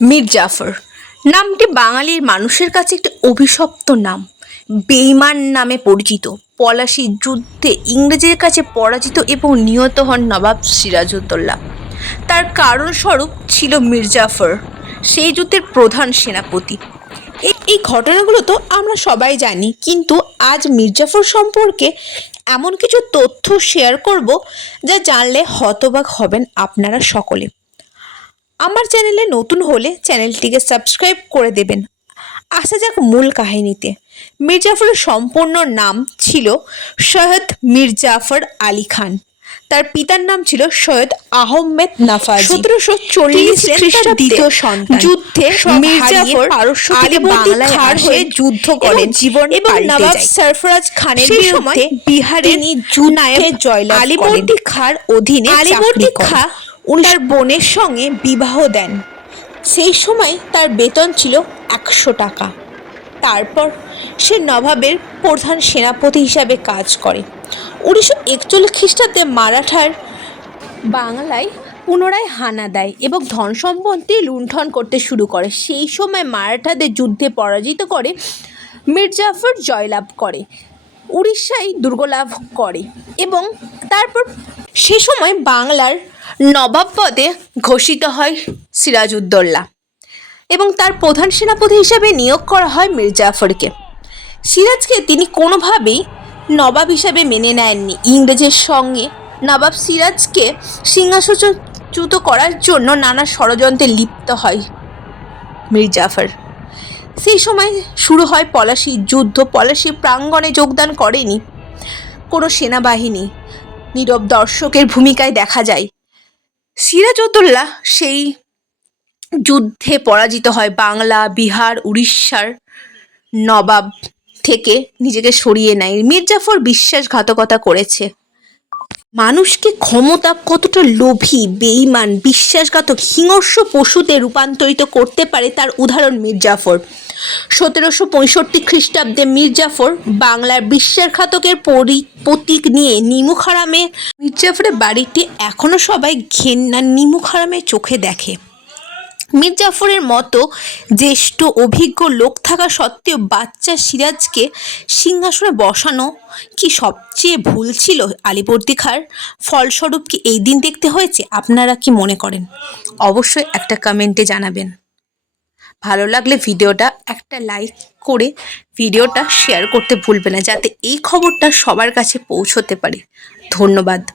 মীর জাফর। নামটি বাঙালির মানুষের কাছে একটি অভিশপ্ত নাম। বেইমান নামে পরিচিত। পলাশির যুদ্ধে ইংরেজের কাছে পরাজিত এবং নিহত হন নবাব সিরাজউদ্দৌলা। তার কারণস্বরূপ ছিল মীর জাফর, সেই যুদ্ধের প্রধান সেনাপতি। এই ঘটনাগুলো তো আমরা সবাই জানি, কিন্তু আজ মির্জাফর সম্পর্কে এমন কিছু তথ্য শেয়ার করব যা জানলে হতবাক হবেন আপনারা সকলে। আমার চ্যানেলে নতুন হলে চ্যানেলটিকে সাবস্ক্রাইব করে দেবেন। আসা যাক মূল কাহিনীতে। মির্জাফরের সম্পূর্ণ নাম ছিল সৈয়দ মির্জাফর আলী খান। তার পিতার নাম ছিল সৈয়দ আহমেদ নাফাজি। সতেরোশো চল্লিশ খ্রিস্টাব্দে দ্বিতীয় সন্তান। যুদ্ধে মির্জাফর পারস্য থেকে বাংলায় হয়ে যুদ্ধ করেন জীবন এবং নবাব সরফরাজ খানের বিরুদ্ধে সময় বিহারে যুদ্ধে জয়লাভ আলীবর্দী খাঁর অধীনে আলীবর্দী চাকরি খাঁ তার বোনের সঙ্গে বিবাহ দেন। সেই সময় তার বেতন ছিল একশো টাকা। তারপর সে নবাবের প্রধান সেনাপতি হিসাবে কাজ করে। উনিশশো একচল্লিশ খ্রিস্টাব্দে মারাঠার বাংলায় পুনরায় হানা দেয় এবং ধন সম্পত্তি লুণ্ঠন করতে শুরু করে। সেই সময় মারাঠাদের যুদ্ধে পরাজিত করে মির্জাফর জয়লাভ করে। উড়িষ্যায় দুর্গলাভ করে এবং তারপর সে সময় বাংলার নবাব পদে ঘোষিত হয় সিরাজউদ্দৌলা এবং তার প্রধান সেনাপতি হিসাবে নিয়োগ করা হয় মির্জাফরকে সিরাজকে তিনি কোনোভাবেই নবাব হিসাবে মেনে নেননি। ইংরেজের সঙ্গে নবাব সিরাজকে সিংহাসনচ্যুত করার জন্য নানা ষড়যন্ত্রে লিপ্ত হয় মির্জাফর সেই সময় শুরু হয় পলাশির যুদ্ধ। পলাশির প্রাঙ্গণে যোগদান করেনি কোনো সেনাবাহিনী। নীরব দর্শকের ভূমিকায় দেখা যায় সিরাজউদ্দৌলা সেই যুদ্ধে পরাজিত হয় বাংলা, বিহার, উড়িষ্যার নবাব থেকে নিজেকে সরিয়ে নেয়। মির্জাফর বিশ্বাসঘাতকতা করেছে। মানুষকে ক্ষমতা কতটা লোভী বেইমান বিশ্বাসঘাতক, হিংস্র পশুতে রূপান্তরিত করতে পারে তার উদাহরণ মির্জাফর। সতেরোশো পঁয়ষট্টি খ্রিস্টাব্দে মির্জাফর বাংলার বিশ্বাসঘাতকের পরি, প্রতীক নিয়ে নিমুখারামে মির্জাফরের বাড়িটি এখনও সবাই ঘেন্না নিমুখারামের চোখে দেখে। মীর জাফরের মতো জ্যেষ্ঠ অভিজ্ঞ লোক থাকা সত্ত্বেও বাচ্চা সিরাজকে সিংহাসনে বসানো কি সবচেয়ে ভুল ছিল আলিবর্দী খাঁর ফলস্বরূপ কি এই দিন দেখতে হয়েছে? আপনারা কি মনে করেন? অবশ্যই একটা কমেন্টে জানাবেন। ভালো লাগলে ভিডিওটা একটা লাইক করে ভিডিওটা শেয়ার করতে ভুলবে না, যাতে এই খবরটা সবার কাছে পৌঁছতে পারে। ধন্যবাদ।